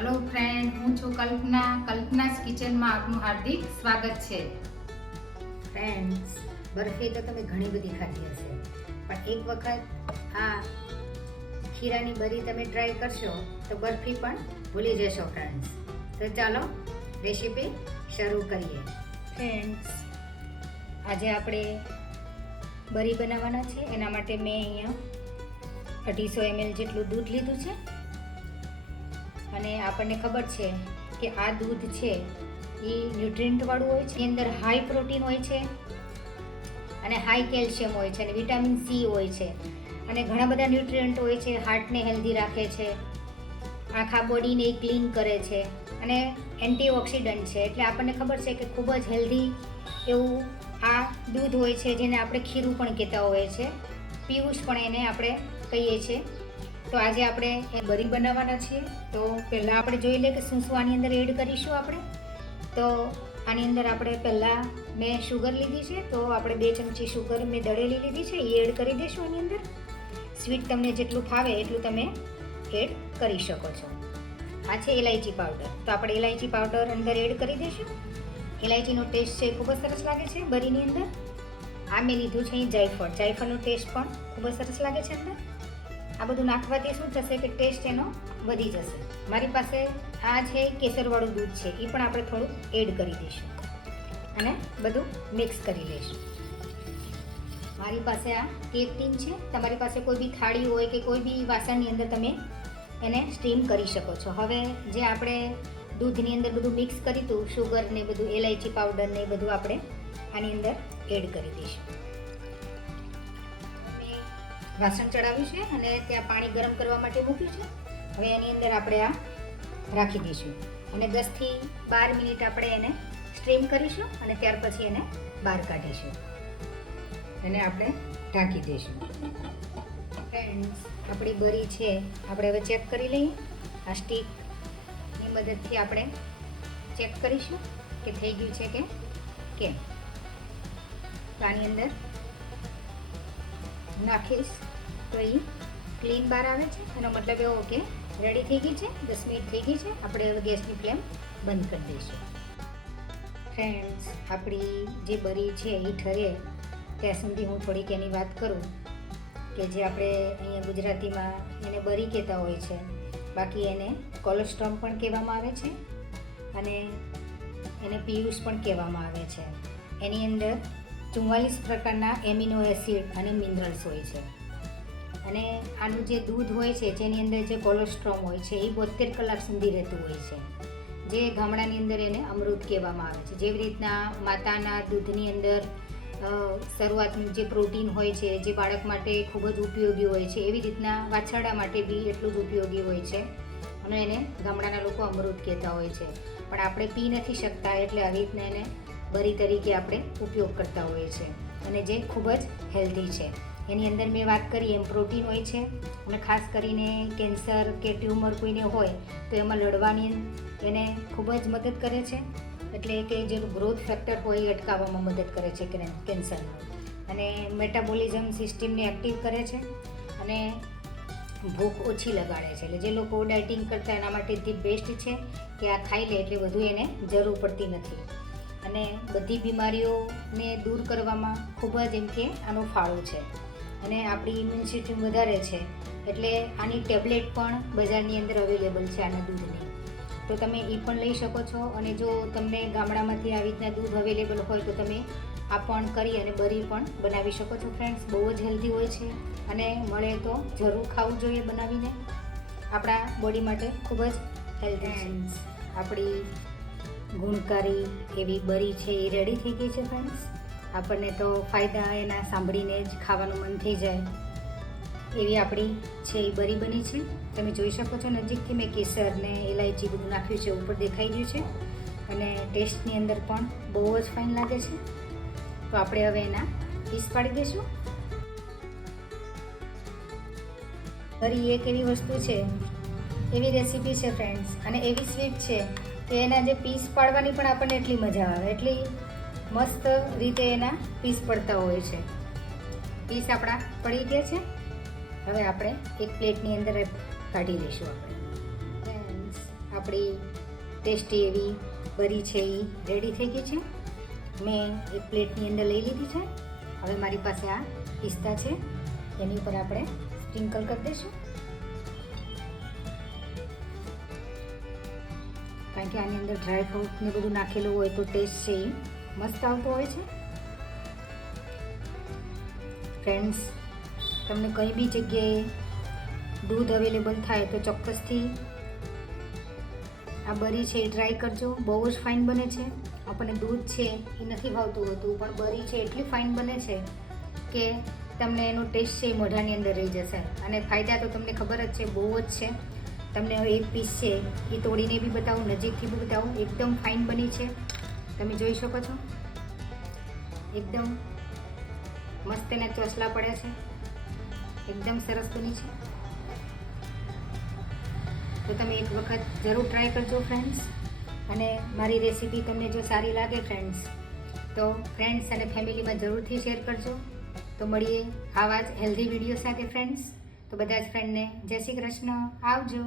Hello friend, હું છું કલ્પના's કિચનમાં આપનું હાર્દિક સ્વાગત છે. ફ્રેન્ડ્સ, બરફી તો તમે ઘણી બધી ખાધી હશે, પણ એક વખત આ ખીરાની બરી તમે ટ્રાય કરશો તો બરફી પણ ભૂલી જશો ફ્રેન્ડ્સ. તો ચાલો રેસીપી શરૂ કરીએ. ફ્રેન્ડ્સ, આજે આપણે બરી બનાવવાના છે. એના માટે મેં અહીંયા 250 ml જેટલું દૂધ લીધું છે. અને આપણને ખબર છે કે આ દૂધ છે એ ન્યુટ્રિયન્ટવાળું હોય છે. એની અંદર હાઈ પ્રોટીન હોય છે અને હાઈ કેલ્શિયમ હોય છે અને વિટામિન સી હોય છે અને ઘણા બધા ન્યુટ્રિયન્ટ હોય છે. હાર્ટને હેલ્ધી રાખે છે, આખા બોડીને ક્લીન કરે છે અને એન્ટીઓક્સિડન્ટ છે. એટલે આપણને ખબર છે કે ખૂબ જ હેલ્ધી એવું આ દૂધ હોય છે, જેને આપણે ખીરું પણ કહેતા હોઈએ છીએ, પિયુષ પણ એને આપણે કહીએ છીએ. તો આજે આપણે એ બરી બનાવવાના છીએ. તો પહેલાં આપણે જોઈ લઈએ કે શું શું આની અંદર એડ કરીશું આપણે. તો આની અંદર આપણે પહેલાં મેં શુગર લીધી છે, તો આપણે 2 ચમચી શુગર મેં દળેલી લીધી છે, એ એડ કરી દઈશું આની અંદર. સ્વીટ તમને જેટલું ફાવે એટલું તમે એડ કરી શકો છો. આ છે ઇલાયચી પાવડર, તો આપણે ઇલાયચી પાવડર અંદર એડ કરી દઈશું. ઇલાયચીનો ટેસ્ટ છે ખૂબ જ સરસ લાગે છે બરીની અંદર. આ મેં લીધું છે અહીં જાયફળ. જાયફળનો ટેસ્ટ પણ ખૂબ જ સરસ લાગે છે અંદર. આ બધું નાખવાથી શું થશે કે ટેસ્ટ એનો વધી જશે. મારી પાસે આ છે કેસરવાળું દૂધ છે, એ પણ આપણે થોડું એડ કરી દઈશું અને બધું મિક્સ કરી લઈશું. મારી પાસે આ કેક ટીન છે. તમારી પાસે કોઈ બી થાળી હોય કે કોઈ બી વાસણની અંદર તમે એને સ્ટીમ કરી શકો છો. હવે જે આપણે દૂધની અંદર બધું મિક્સ કર્યું હતું, શુગર ને બધું, ઇલાયચી પાવડર ને બધું આપણે આની અંદર એડ કરી દઈશું. વાસણ ચડાવ્યું છે અને ત્યાં પાણી ગરમ કરવા માટે મૂક્યું છે. હવે એની અંદર આપણે આ રાખી દઈશું અને 10 થી 12 મિનિટ આપણે એને સ્ટીમ કરીશું અને ત્યાર પછી એને બહાર કાઢીશું. એને આપણે ઢાંકી દઈશું. ફ્રેન્ડ્સ, આપણી બરી છે આપણે હવે ચેક કરી લઈએ. આ સ્ટીકની મદદથી આપણે ચેક કરીશું કે થઈ ગયું છે કે કેમ. તો આની અંદર નાખીશ તો એ ક્લીન બહાર આવે છે. એનો મતલબ એવો કે રેડી થઈ ગઈ છે, 10 મિનિટ થઈ ગઈ છે. આપણે હવે ગેસની ફ્લેમ બંધ કરી દઈશું. ફ્રેન્ડ્સ, આપણી જે બરી છે એ ઠરે ત્યાં સુધી હું થોડીક એની વાત કરું કે જે આપણે અહીંયા ગુજરાતીમાં એને બરી કહેતા હોય છે, બાકી એને કોલેસ્ટ્રોલ પણ કહેવામાં આવે છે અને એને પિયુષ પણ કહેવામાં આવે છે. એની અંદર 44 પ્રકારના એમિનો એસિડ અને મિનરલ્સ હોય છે. અને આનું જે દૂધ હોય છે જેની અંદર જે કોલેસ્ટ્રોલ હોય છે એ 72 કલાક સુધી રહેતું હોય છે, જે ગામડાની અંદર એને અમૃત કહેવામાં આવે છે. જેવી રીતના માતાના દૂધની અંદર શરૂઆતનું જે પ્રોટીન હોય છે જે બાળક માટે ખૂબ જ ઉપયોગી હોય છે, એવી રીતના વાછરડા માટે બી એટલું જ ઉપયોગી હોય છે અને એને ગામડાના લોકો અમૃત કહેતા હોય છે. પણ આપણે પી નથી શકતા એટલે આવી રીતના એને બરી તરીકે આપણે ઉપયોગ કરતા હોઈએ છીએ અને જે ખૂબ જ હેલ્ધી છે. એની અંદર મેં વાત કરી એમ પ્રોટીન હોય છે અને ખાસ કરીને કેન્સર કે ટ્યુમર કોઈને હોય તો એમાં લડવાની એને ખૂબ જ મદદ કરે છે. એટલે કે જે ગ્રોથ ફેક્ટર હોય એ અટકાવવામાં મદદ કરે છે કેન્સરનો. અને મેટાબોલિઝમ સિસ્ટમને એક્ટિવ કરે છે અને ભૂખ ઓછી લગાડે છે. એટલે જે લોકો ડાયટિંગ કરતા એના માટે ધી બેસ્ટ છે કે આ ખાઈ લે એટલે વધુ એને જરૂર પડતી નથી. અને બધી બીમારીઓને દૂર કરવામાં ખૂબ જ એમ કે આનો ફાળો છે. અને આપણી ઇમ્યુન સિસ્ટમ વધારે છે એટલે આની ટેબ્લેટ પણ બજારની અંદર અવેલેબલ છે આના દૂધની. તો તમે એ પણ લઈ શકો છો. અને જો તમને ગામડામાંથી આવી રીતના દૂધ અવેલેબલ હોય તો તમે આ પણ કરી અને બરી પણ બનાવી શકો છો. ફ્રેન્ડ્સ, બહુ જ હેલ્ધી હોય છે અને મળે તો જરૂર ખાવું જોઈએ બનાવીને. આપણા બોડી માટે ખૂબ જ હેલ્ધી છે. આપણી ગુણકારી એવી બરી છે એ રેડી થઈ ગઈ છે. ફ્રેન્ડ્સ, આપણને તો ફાયદા એના સાંભળીને જ ખાવાનું મન થઈ જાય એવી આપણી છે એ બરી બની છે. તમે જોઈ શકો છો નજીકથી મેં કેસર ને ઇલાયચી બધું નાખ્યું છે, ઉપર દેખાઈ ગયું છે અને ટેસ્ટની અંદર પણ બહુ જ ફાઇન લાગે છે. તો આપણે હવે એના પીસ પાડી દઈશું. બરી એક એવી વસ્તુ છે, એવી રેસીપી છે ફ્રેન્ડ્સ, અને એવી સ્વીટ છે કે એના જે પીસ પાડવાની પણ આપણને એટલી મજા આવે, એટલી મસ્ત રીતે એના પીસ પડતા હોય છે. પીસ આપણા પડી ગયા છે. હવે આપણે એક પ્લેટની અંદર કાઢી લઈશું. આપણે આપણી ટેસ્ટી એવી બરી છે એ રેડી થઈ ગઈ છે. મેં એક પ્લેટની અંદર લઈ લીધી છે. હવે મારી પાસે આ પિસ્તા છે, એની ઉપર આપણે સ્પ્રિંકલ કરી દઈશું, કારણ કે આની અંદર ડ્રાય ફ્રૂટ ને બધું નાખેલું હોય તો ટેસ્ટ છે એ મસ્ત આવતો હોય છે. ફ્રેન્ડ્સ, તમને કઈ બી જગ્યાએ દૂધ અવેલેબલ થાય તો ચોક્કસથી આ બરી છે એ ટ્રાય કરજો. બહુ જ ફાઇન બને છે. આપણને દૂધ છે એ નથી ભાવતું હોતું, પણ બરી છે એટલી ફાઇન બને છે કે તમને એનો ટેસ્ટ છે એ મોઢાની અંદર રહી જશે. અને ફાયદા તો તમને ખબર જ છે, બહુ જ છે. તમને હવે એક પીસ છે એ તોડીને બી બતાવું, નજીકથી બી બતાવું. એકદમ ફાઇન બની છે, તમે જોઈ શકો છો. એકદમ મસ્ત એના ચોસલા પડ્યા છે, એકદમ સરસ બની છે. તો તમે એક વખત જરૂર ટ્રાય કરજો ફ્રેન્ડ્સ. અને મારી રેસીપી તમને જો સારી લાગે ફ્રેન્ડ્સ, તો ફ્રેન્ડ્સ અને ફેમિલીમાં જરૂરથી શેર કરજો. તો મળીએ આવા જ હેલ્ધી વિડીયો સાથે ફ્રેન્ડ્સ. તો બધા જ ફ્રેન્ડને જય શ્રી કૃષ્ણ, આવજો.